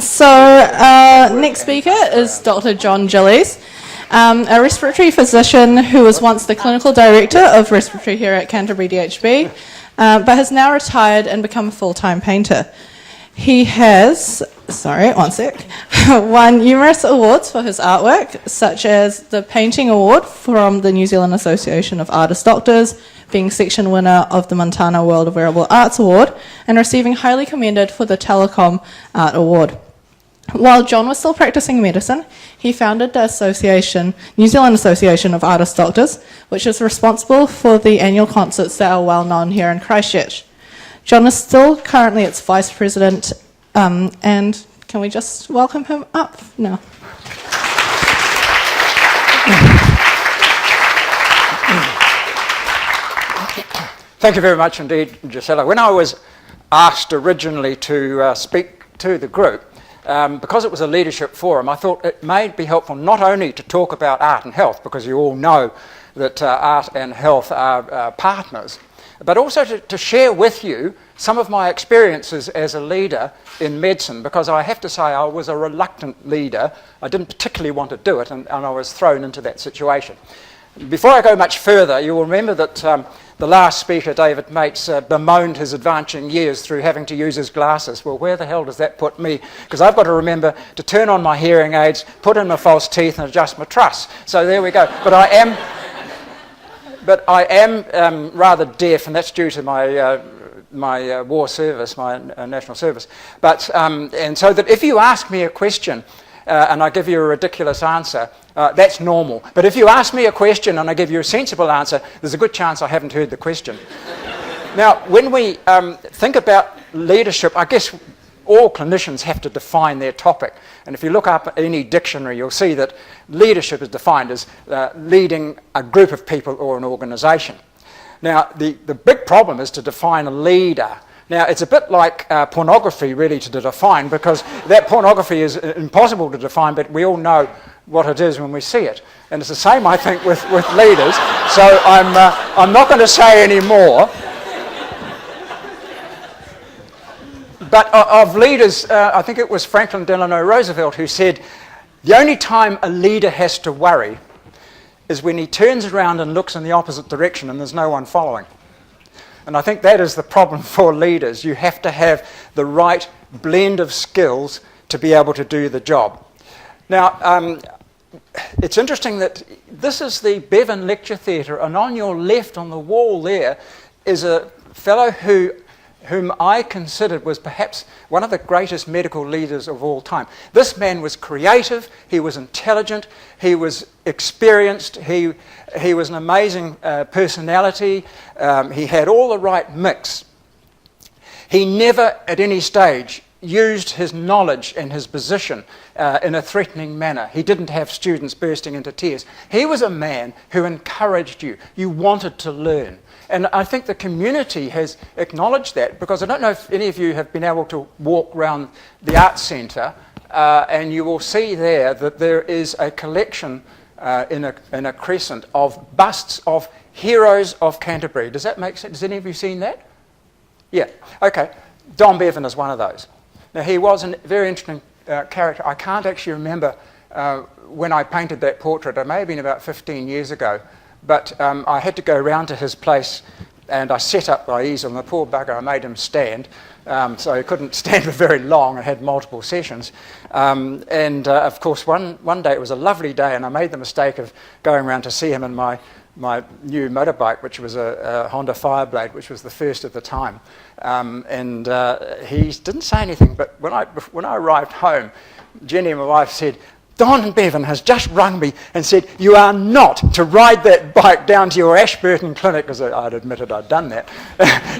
Next speaker is Dr. John Gillies, a respiratory physician who was once the clinical director of respiratory here at Canterbury DHB, but has now retired and become a full-time painter. He has, won numerous awards for his artwork, such as the Painting Award from the New Zealand Association of Artist Doctors, being section winner of the Montana World of Wearable Arts Award, and receiving highly commended for the Telecom Art Award. While John was still practicing medicine, he founded the New Zealand Association of Artist Doctors, which is responsible for the annual concerts that are well known here in Christchurch. John is still currently its vice president, and can we just welcome him up now? Thank you very much indeed, Gisela. When I was asked originally to speak to the group, because it was a leadership forum, I thought it may be helpful not only to talk about art and health, because you all know that art and health are partners, but also to share with you some of my experiences as a leader in medicine, because I have to say I was a reluctant leader. I didn't particularly want to do it, and I was thrown into that situation. Before I go much further, you will remember that the last speaker, David Mates, bemoaned his advancing years through having to use his glasses. Well, where the hell does that put me? Because I've got to remember to turn on my hearing aids, put in my false teeth, and adjust my truss. So there we go. But I am rather deaf, and that's due to my war service, my national service. But and so that if you ask me a question and I give you a ridiculous answer, that's normal. But if you ask me a question and I give you a sensible answer, there's a good chance I haven't heard the question. Now, when we think about leadership, I guess all clinicians have to define their topic. And if you look up any dictionary, you'll see that leadership is defined as leading a group of people or an organisation. Now, the big problem is to define a leader. Now, it's a bit like pornography, really, to define, because that pornography is impossible to define, but we all know what it is when we see it. And it's the same, I think, with leaders. So I'm not going to say any more. But of leaders, I think it was Franklin Delano Roosevelt who said, the only time a leader has to worry is when he turns around and looks in the opposite direction and there's no one following. And I think that is the problem for leaders. You have to have the right blend of skills to be able to do the job. Now, it's interesting that this is the Bevan Lecture Theatre, and on your left on the wall there is a fellow whom I considered was perhaps one of the greatest medical leaders of all time. This man was creative, he was intelligent, he was experienced, he was an amazing personality, he had all the right mix. He never at any stage used his knowledge and his position in a threatening manner. He didn't have students bursting into tears. He was a man who encouraged you. You wanted to learn. And I think the community has acknowledged that, because I don't know if any of you have been able to walk around the Arts Centre, and you will see there that there is a collection in a crescent of busts of heroes of Canterbury. Does that make sense? Has any of you seen that? Yeah. Okay. Don Bevan is one of those. Now, he was a very interesting character. I can't actually remember when I painted that portrait. It may have been about 15 years ago. But I had to go round to his place and I set up my easel, and the poor bugger, I made him stand. So he couldn't stand for very long. I had multiple sessions. Of course, one day, it was a lovely day, and I made the mistake of going around to see him in my new motorbike, which was a Honda Fireblade, which was the first at the time. He didn't say anything, but when I arrived home, Jenny, my wife, said, Don Bevan has just rung me and said, you are not to ride that bike down to your Ashburton clinic, because I'd admitted I'd done that.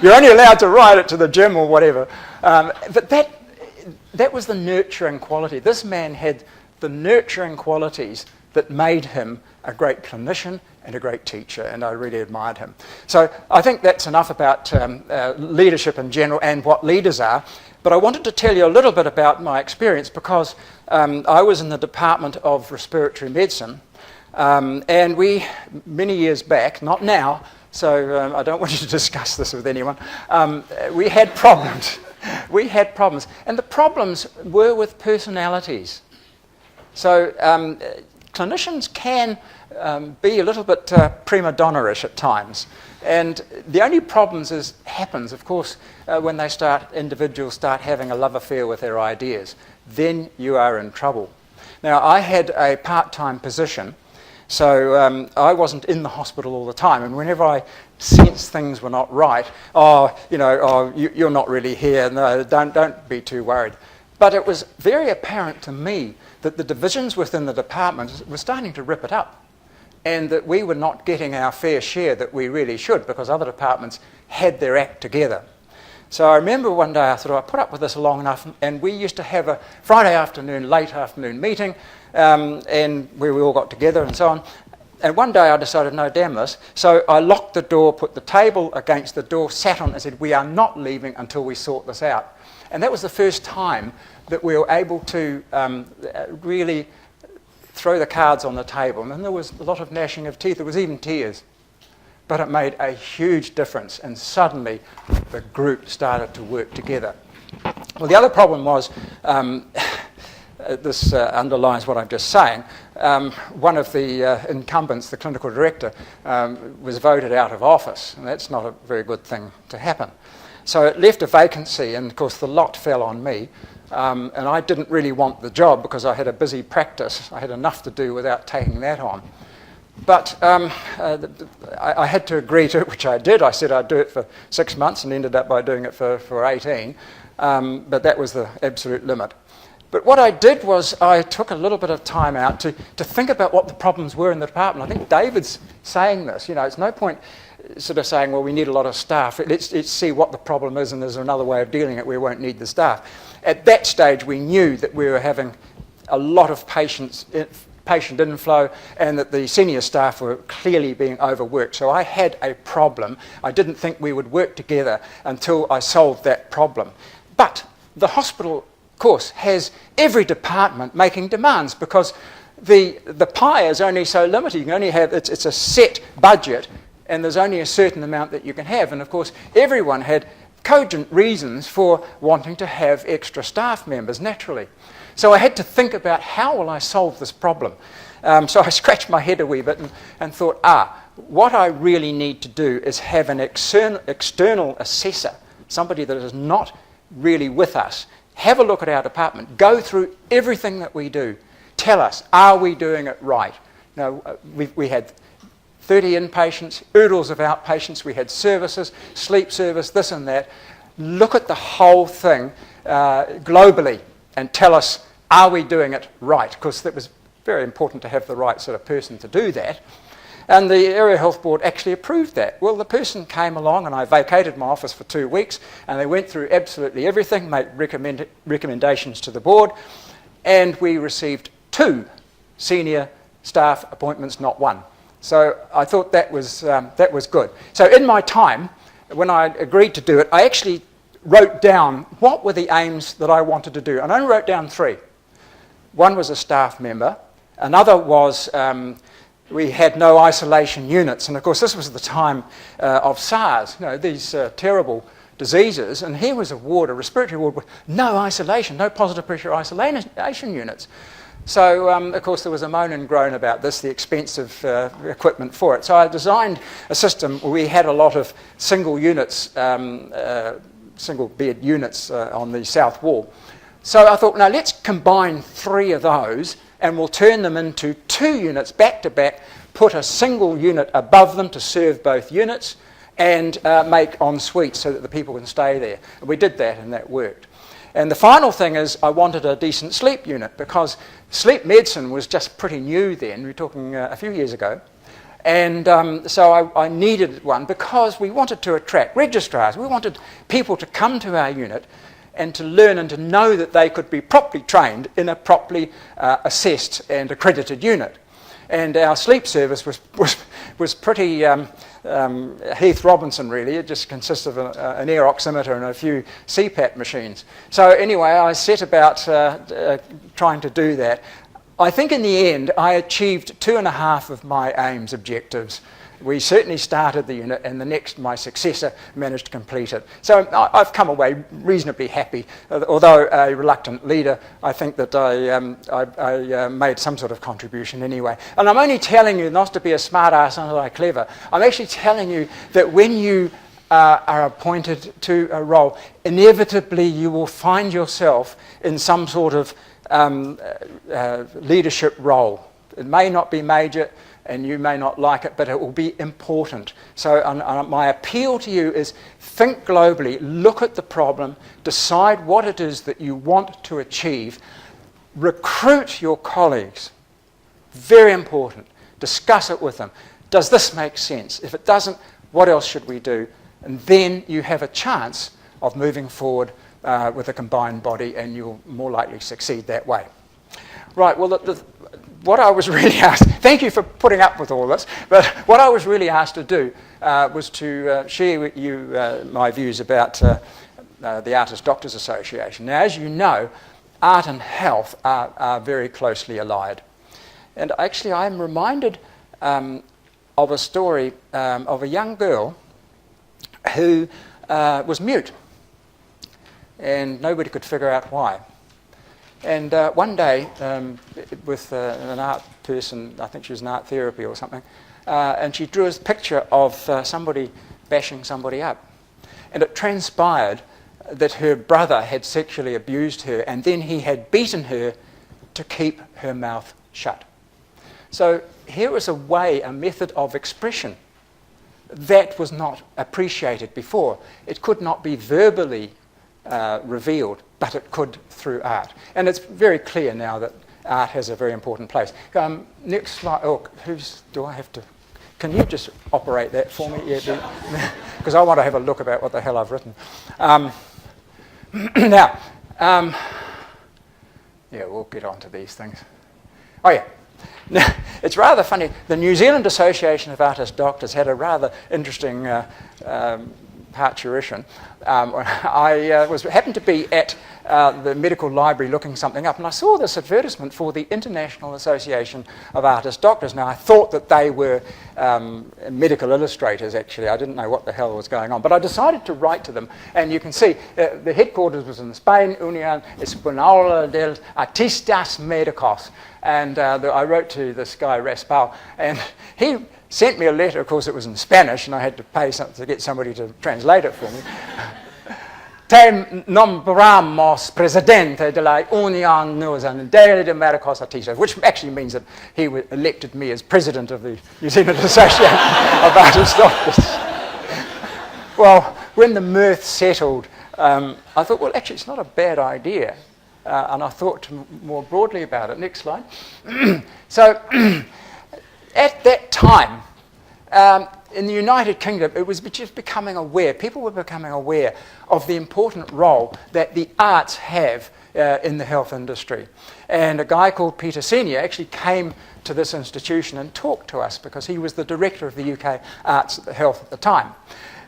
You're only allowed to ride it to the gym or whatever. But that was the nurturing quality. This man had the nurturing qualities that made him a great clinician and a great teacher, and I really admired him. So I think that's enough about leadership in general and what leaders are. But I wanted to tell you a little bit about my experience, because I was in the Department of Respiratory Medicine, and we, many years back, not now, so I don't want you to discuss this with anyone, we had problems. we had problems. And the problems were with personalities. So clinicians can be a little bit prima donna-ish at times. And the only problems happens, of course, when individuals start having a love affair with their ideas. Then you are in trouble. Now, I had a part-time position, so I wasn't in the hospital all the time. And whenever I sensed things were not right, you're not really here, no, don't be too worried. But it was very apparent to me that the divisions within the department were starting to rip it up, and that we were not getting our fair share that we really should, because other departments had their act together. So I remember one day I thought, I put up with this long enough, and we used to have a Friday afternoon, late afternoon meeting, and where we all got together and so on. And one day I decided, no, damn this. So I locked the door, put the table against the door, sat on it and said, we are not leaving until we sort this out. And that was the first time that we were able to really throw the cards on the table. And then there was a lot of gnashing of teeth. There was even tears. But it made a huge difference, and suddenly the group started to work together. Well, the other problem was, this underlines what I'm just saying, one of the incumbents, the clinical director, was voted out of office, and that's not a very good thing to happen. So it left a vacancy, and of course the lot fell on me, and I didn't really want the job because I had a busy practice. I had enough to do without taking that on. But I had to agree to it, which I did. I said I'd do it for 6 months and ended up by doing it for 18. But that was the absolute limit. But what I did was I took a little bit of time out to think about what the problems were in the department. I think David's saying this. You know, it's no point sort of saying, well, we need a lot of staff. Let's see what the problem is, and there's another way of dealing it. We won't need the staff. At that stage, we knew that we were having a lot of patient inflow, and that the senior staff were clearly being overworked. So I had a problem. I didn't think we would work together until I solved that problem. But the hospital, of course, has every department making demands, because the pie is only so limited. You can only have, it's a set budget, and there's only a certain amount that you can have. And of course, everyone had cogent reasons for wanting to have extra staff members, naturally. So I had to think about, how will I solve this problem? So I scratched my head a wee bit and thought, what I really need to do is have an external assessor, somebody that is not really with us, have a look at our department, go through everything that we do, tell us, are we doing it right? Now, we had 30 inpatients, oodles of outpatients, we had services, sleep service, this and that. Look at the whole thing globally and tell us, are we doing it right? Because it was very important to have the right sort of person to do that. And the Area Health Board actually approved that. Well, the person came along, and I vacated my office for 2 weeks, and they went through absolutely everything, made recommendations to the board, and we received 2 senior staff appointments, not 1. So I thought that was good. So in my time, when I agreed to do it, I actually wrote down what were the aims that I wanted to do. And I only wrote down 3. One was a staff member. Another was we had no isolation units. And of course, this was the time of SARS, you know, these terrible diseases. And here was a ward, a respiratory ward, with no isolation, no positive pressure isolation units. So, of course, there was a moan and groan about this, the expensive equipment for it. So I designed a system where we had a lot of single units, single bed units on the south wall. So I thought, now let's combine 3 of those, and we'll turn them into 2 units back to back, put a single unit above them to serve both units, and make en suite so that the people can stay there. And we did that, and that worked. And the final thing is, I wanted a decent sleep unit, because sleep medicine was just pretty new then. We're talking a few years ago. And so I needed one, because we wanted to attract registrars. We wanted people to come to our unit and to learn and to know that they could be properly trained in a properly assessed and accredited unit. And our sleep service was pretty Heath Robinson, really. It just consists of an air oximeter and a few CPAP machines. So anyway, I set about trying to do that. I think in the end, I achieved 2.5 of my AIMS objectives. We certainly started the unit, and the next, my successor, managed to complete it. So I've come away reasonably happy. Although a reluctant leader, I think that I made some sort of contribution anyway. And I'm only telling you not to be a smart ass and not clever. I'm actually telling you that when you are appointed to a role, inevitably you will find yourself in some sort of leadership role. It may not be major, and you may not like it, but it will be important. So my appeal to you is think globally, look at the problem, decide what it is that you want to achieve, recruit your colleagues, very important, discuss it with them. Does this make sense? If it doesn't, what else should we do? And then you have a chance of moving forward with a combined body, and you'll more likely succeed that way. Right, well, what I was really asked, thank you for putting up with all this, but what I was really asked to do was to share with you my views about the Artist Doctors Association. Now, as you know, art and health are very closely allied. And actually, I'm reminded of a story of a young girl who was mute, and nobody could figure out why. And one day, with an art person, I think she was in art therapy or something, and she drew a picture of somebody bashing somebody up. And it transpired that her brother had sexually abused her, and then he had beaten her to keep her mouth shut. So here was a way, a method of expression that was not appreciated before. It could not be verbally revealed, but it could through art. And it's very clear now that art has a very important place. Next slide. Oh, do I have to? Can you just operate that for me? Yeah, because I want to have a look about what the hell I've written. Now, yeah, we'll get on to these things. Oh, yeah. Now, it's rather funny. The New Zealand Association of Artist Doctors had a rather interesting parturition. I happened to be at the medical library looking something up, and I saw this advertisement for the International Association of Artist Doctors. Now, I thought that they were medical illustrators, actually. I didn't know what the hell was going on, but I decided to write to them, and you can see the headquarters was in Spain, Unión Española de Artistas Médicos, and I wrote to this guy, Raspal, and he sent me a letter. Of course, it was in Spanish, and I had to pay something to get somebody to translate it for me. Te nombramos presidente de la Unión de Médicos Artistas, which actually means that he elected me as president of the New Zealand Association of Artist Doctors. Well, when the mirth settled, I thought, well, actually, it's not a bad idea. And I thought more broadly about it. Next slide. So, at that time, in the United Kingdom, it was just becoming aware, people were becoming aware of the important role that the arts have in the health industry. And a guy called Peter Senior actually came to this institution and talked to us because he was the director of the UK Arts Health at the time.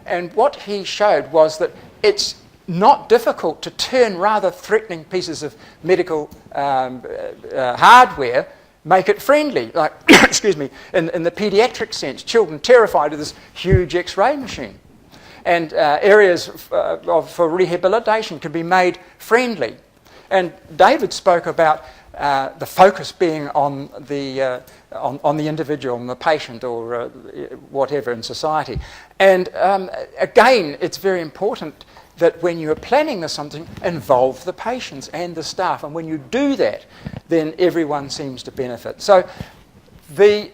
And what he showed was that it's not difficult to turn rather threatening pieces of medical hardware, make it friendly, like, excuse me, in the pediatric sense, children terrified of this huge X-ray machine. And areas for rehabilitation can be made friendly. And David spoke about the focus being on the individual, on the patient, or whatever in society. And again, it's very important that when you're planning something, involve the patients and the staff. And when you do that, then everyone seems to benefit. So we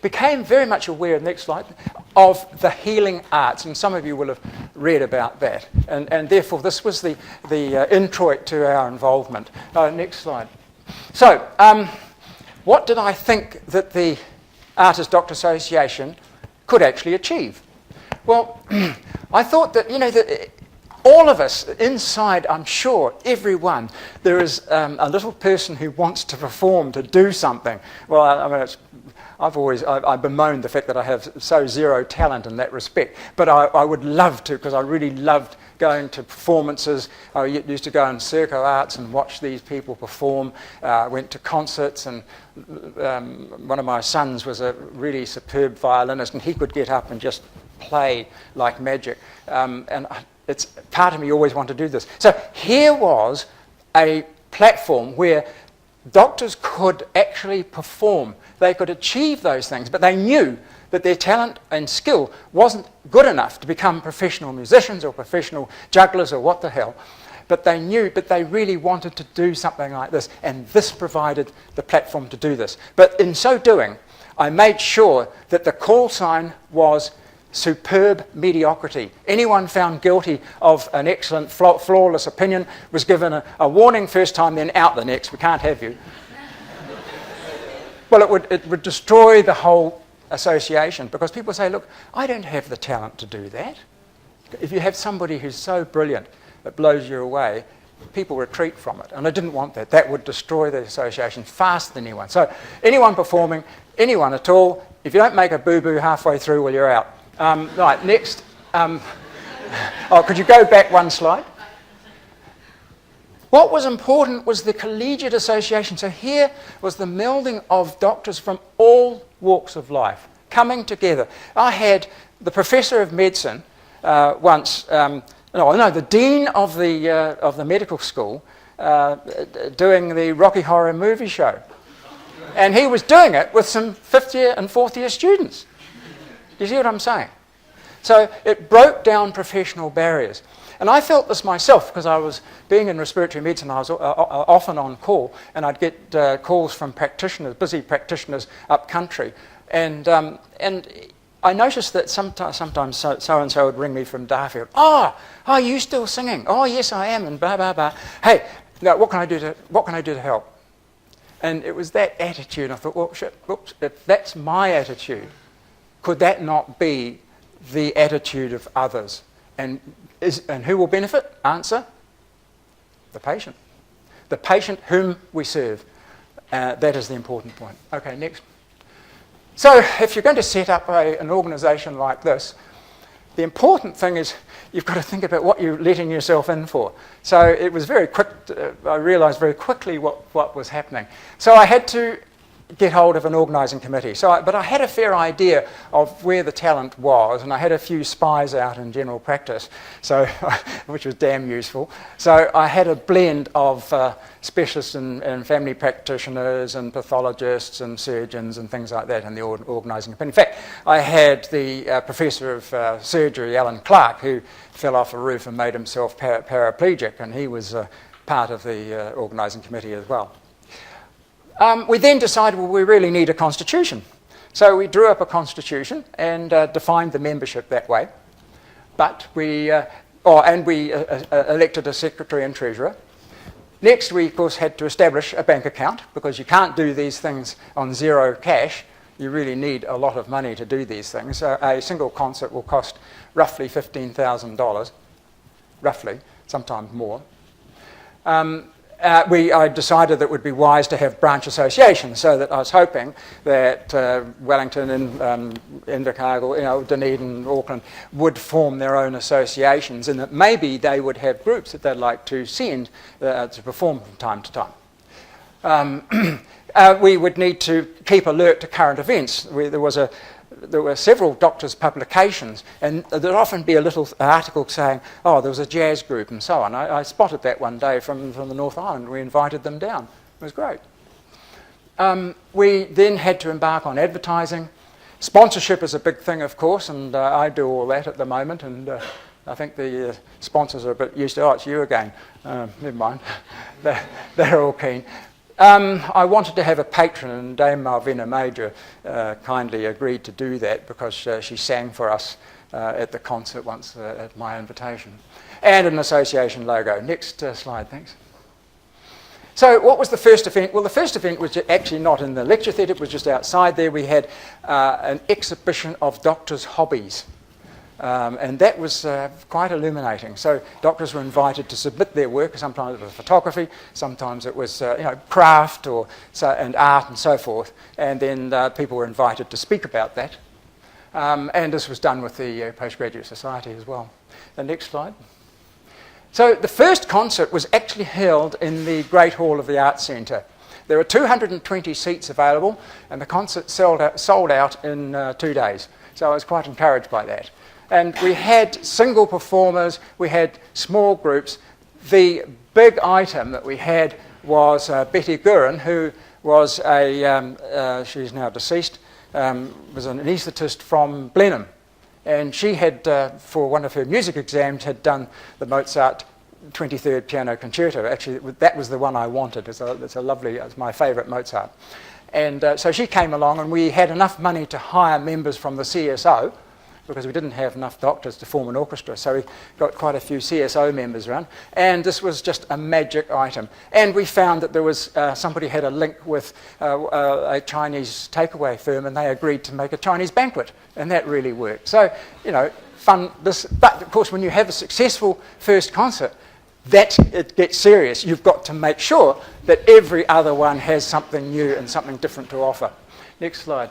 became very much aware, next slide, of the healing arts. And some of you will have read about that. And therefore, this was the introit to our involvement. Next slide. So, what did I think that the Artist Doctor Association could actually achieve? Well, I thought that, that all of us inside, I'm sure, everyone, there is a little person who wants to perform, to do something. Well, I mean, I bemoaned the fact that I have so zero talent in that respect. But I would love to, because I really loved going to performances. I used to go in Circo Arts and watch these people perform. Went to concerts, and one of my sons was a really superb violinist, and he could get up and just play like magic. And it's part of me always wanted to do this. So here was a platform where doctors could actually perform. They could achieve those things, but they knew that their talent and skill wasn't good enough to become professional musicians or professional jugglers or what the hell. But they knew, but they really wanted to do something like this, and this provided the platform to do this. But in so doing, I made sure that the call sign was superb mediocrity. Anyone found guilty of an excellent, flawless opinion was given a warning first time, then out the next. We can't have you. Well, it would destroy the whole association, because people say, look, I don't have the talent to do that. If you have somebody who's so brilliant that blows you away, people retreat from it. And I didn't want that. That would destroy the association faster than anyone. So anyone performing, anyone at all, if you don't make a boo-boo halfway through, well, you're out. Right, next. Could you go back one slide? What was important was the collegiate association. So here was the melding of doctors from all walks of life coming together. I had the professor of medicine once, the dean of the medical school doing the Rocky Horror Movie Show. And he was doing it with some fifth year and fourth year students. Do you see what I'm saying? So it broke down professional barriers. And I felt this myself, because I was being in respiratory medicine. I was often on call, and I'd get calls from practitioners, busy practitioners up country. And I noticed that sometimes so-and-so would ring me from Darfield. Oh, are you still singing? Oh, yes, I am, and blah, blah, blah. Hey, now, what can I do to help? And it was that attitude. I thought, well, shit, whoops, if that's my attitude, could that not be the attitude of others? And who will benefit? Answer, the patient. The patient whom we serve. That is the important point. Okay, next. So if you're going to set up an organisation like this, the important thing is you've got to think about what you're letting yourself in for. So it was very quick. I realised very quickly what was happening. So I had to get hold of an organising committee. But I had a fair idea of where the talent was, and I had a few spies out in general practice, which was damn useful. So I had a blend of specialists and family practitioners and pathologists and surgeons and things like that in the organising committee. In fact, I had the professor of surgery, Alan Clark, who fell off a roof and made himself paraplegic, and he was part of the organising committee as well. We then decided, well, we really need a constitution. So we drew up a constitution and defined the membership that way. But we elected a secretary and treasurer. Next, we, of course, had to establish a bank account, because you can't do these things on zero cash. You really need a lot of money to do these things. So a single concert will cost roughly $15,000, roughly, sometimes more. I decided that it would be wise to have branch associations, so that I was hoping that Wellington and Invercargill, Dunedin, Auckland would form their own associations, and that maybe they would have groups that they'd like to send to perform from time to time. We would need to keep alert to current events. There were several doctors' publications, and there'd often be a little article saying, oh, there was a jazz group and so on. I spotted that one day from the North Island. We invited them down. It was great. We then had to embark on advertising. Sponsorship is a big thing, of course, and I do all that at the moment, and I think the sponsors are a bit used to, oh, it's you again. Never mind. They're all keen. I wanted to have a patron, and Dame Malvina Major kindly agreed to do that, because she sang for us at the concert once at my invitation. And an association logo. Next slide, thanks. So what was the first event? Well, the first event was actually not in the lecture theatre, it was just outside there. We had an exhibition of doctors' hobbies. And that was quite illuminating. So doctors were invited to submit their work. Sometimes it was photography, sometimes it was craft and art and so forth. And then people were invited to speak about that. And this was done with the Postgraduate Society as well. The next slide. So the first concert was actually held in the Great Hall of the Arts Centre. There were 220 seats available, and the concert sold out in 2 days. So I was quite encouraged by that. And we had single performers, we had small groups. The big item that we had was Betty Gurin, who was she's now deceased, was an anaesthetist from Blenheim. And she had, for one of her music exams, had done the Mozart 23rd Piano Concerto. Actually, that was the one I wanted. It's my favourite Mozart. And so she came along, and we had enough money to hire members from the CSO, because we didn't have enough doctors to form an orchestra. So we got quite a few CSO members around. And this was just a magic item. And we found that there was somebody had a link with a Chinese takeaway firm, and they agreed to make a Chinese banquet. And that really worked. So, fun. But, of course, when you have a successful first concert, it gets serious. You've got to make sure that every other one has something new and something different to offer. Next slide.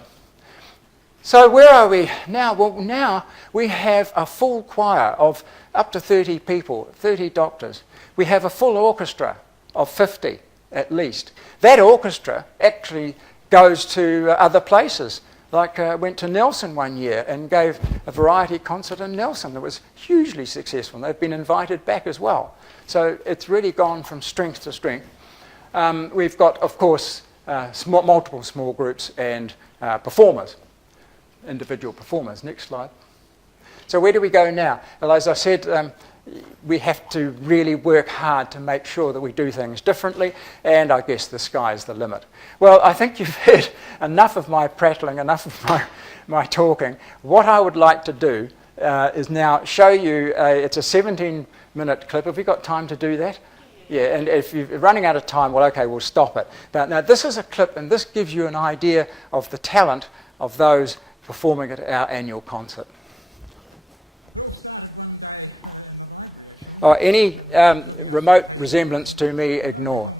So where are we now? Well, now we have a full choir of up to 30 people, 30 doctors. We have a full orchestra of 50 at least. That orchestra actually goes to other places. Like went to Nelson one year and gave a variety concert in Nelson that was hugely successful. And they've been invited back as well. So it's really gone from strength to strength. We've got, of course, multiple small groups and performers. Individual performers. Next slide. So where do we go now? Well, as I said, we have to really work hard to make sure that we do things differently, and I guess the sky's the limit. Well, I think you've heard enough of my prattling, enough of my talking. What I would like to do is now show you, it's a 17-minute clip. Have we got time to do that? Yeah, and if you're running out of time, well, okay, we'll stop it. But now this is a clip, and this gives you an idea of the talent of those performing at our annual concert. Any remote resemblance to me, ignore.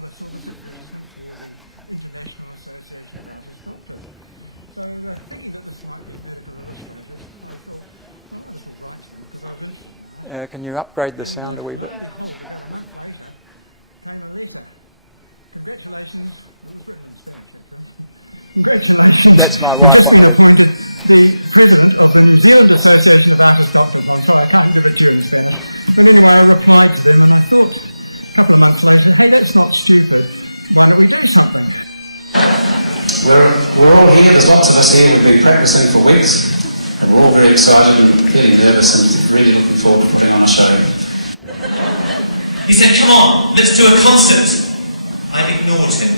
Can you upgrade the sound a wee bit? That's my wife on the left. We're all here, there's lots of us here who've been practicing for weeks, and we're all very excited and really nervous and really looking forward to putting on a show. He said, come on, let's do a concert. I ignored him.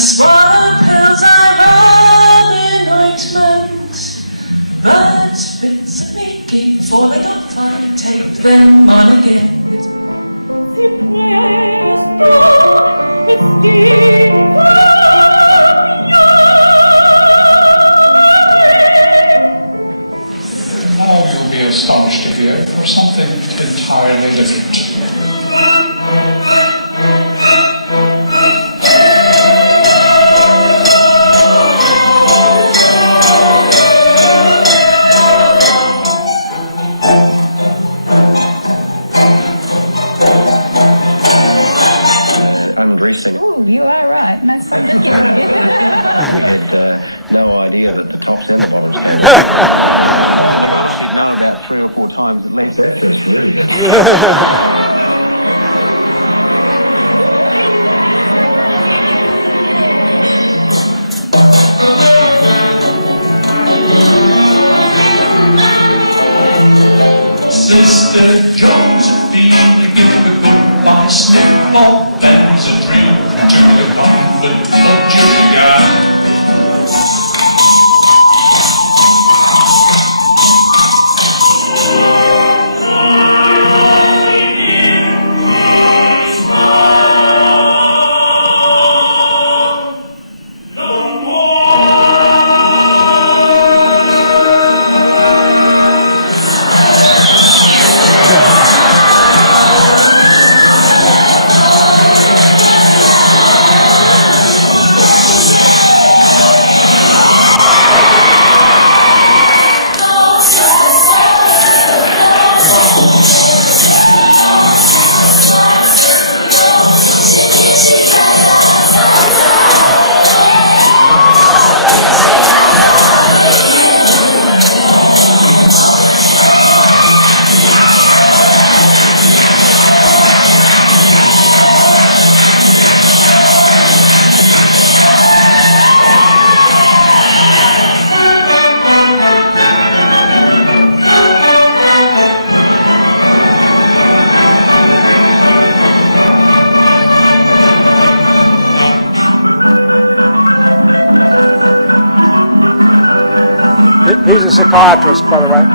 Sparkles are an ointment, but bits are making falling off, I take them on again. Now you'll be astonished to hear something entirely different. Sister Jones, feeling good, I slip on, there's a dream, Julia Comfort for Julia. He's a psychiatrist, by the way.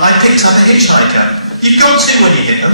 I picked up a hitchhiker. You've got to when you hit them.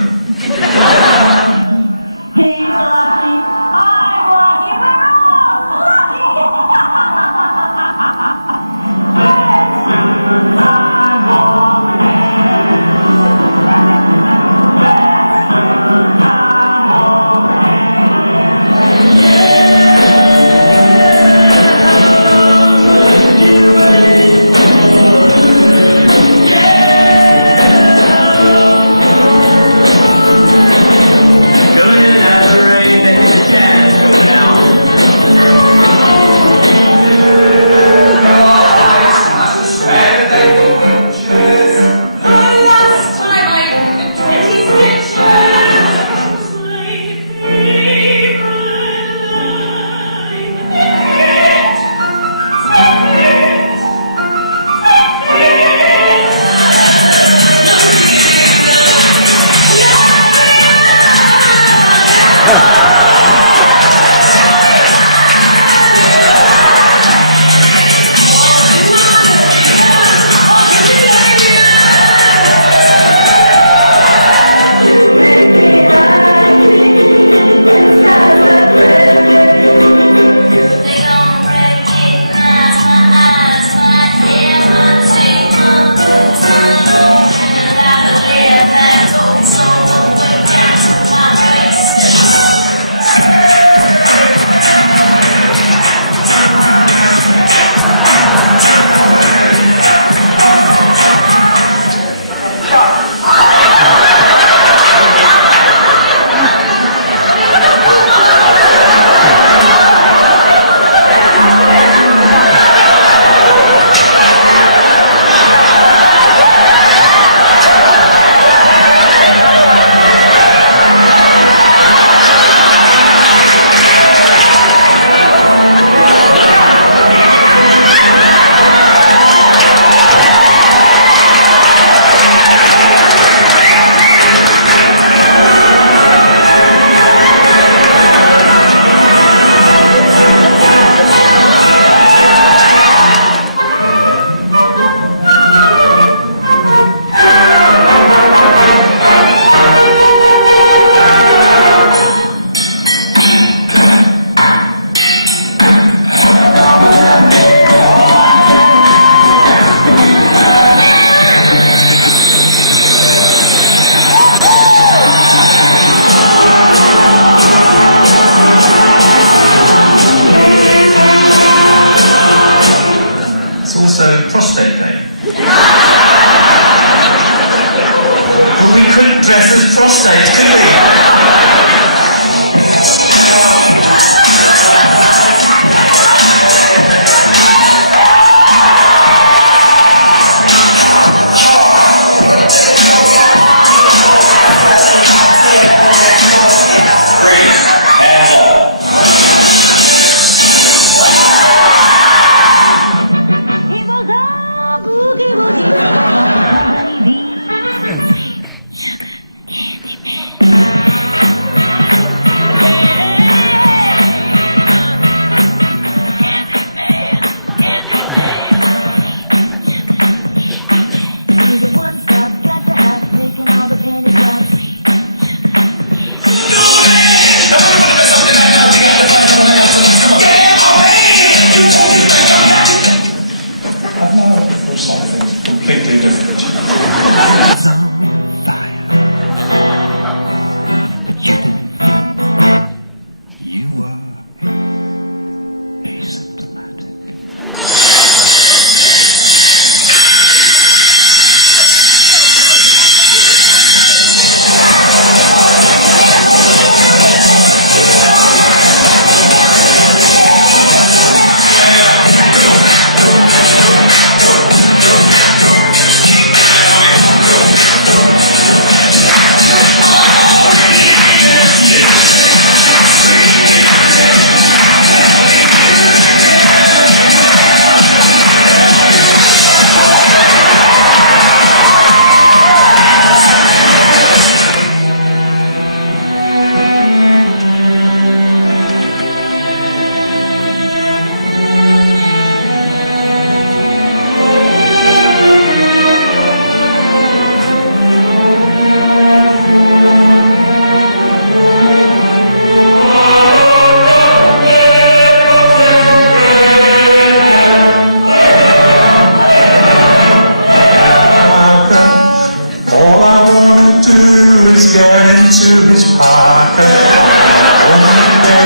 his get to his pocket.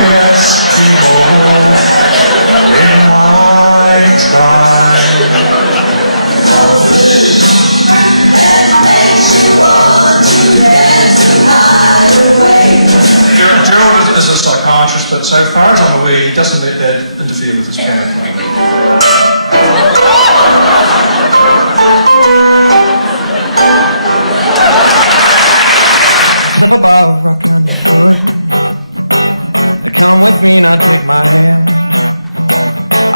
Yes, Gerald is a psychiatrist, but so far as I'm aware, he doesn't let that interfere with his parenting.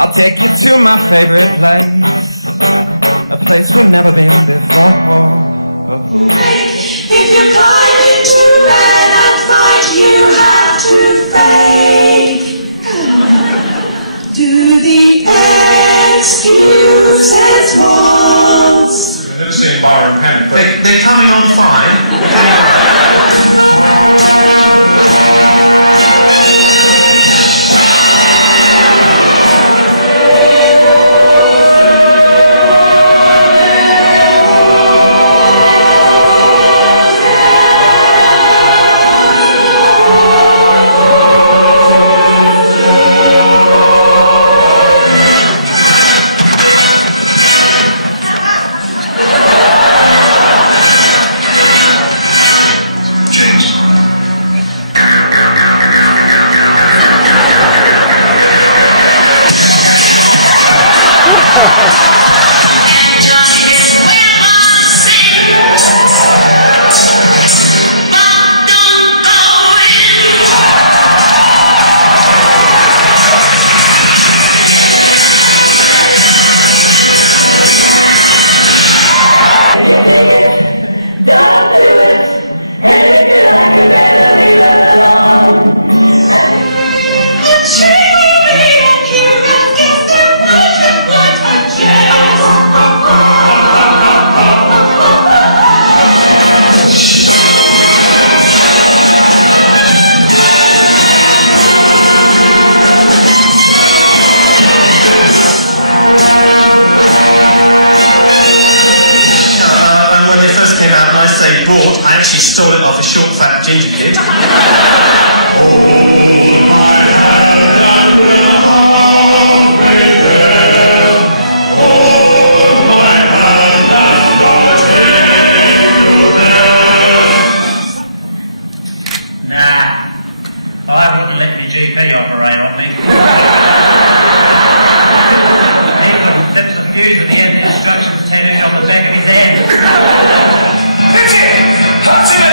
I'll take you to my favorite place. A place you never been before. If you're climbing into bed at night, you have to fake. Do the excuses once. I've never seen Byron Panic. They're coming on fine. I actually stole it off a short, fat ginger kid. I wouldn't let your GP operate on me. That's the fuse of the end instructions taken out the back of his head. That's it! That's it!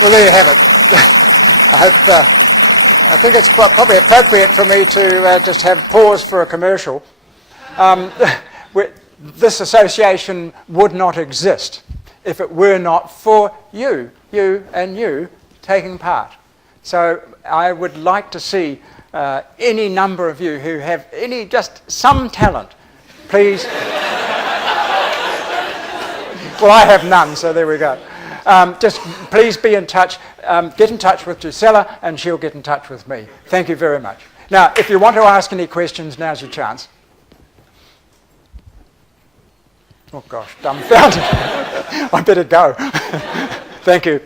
Well, there you have it. I think it's probably appropriate for me to just have pause for a commercial. This association would not exist if it were not for you and you taking part. So I would like to see any number of you who have just some talent, please. Well, I have none, so there we go. Just please be in touch. Get in touch with Gisela and she'll get in touch with me. Thank you very much. Now, if you want to ask any questions, now's your chance. Oh gosh, dumbfounded. I better go. Thank you.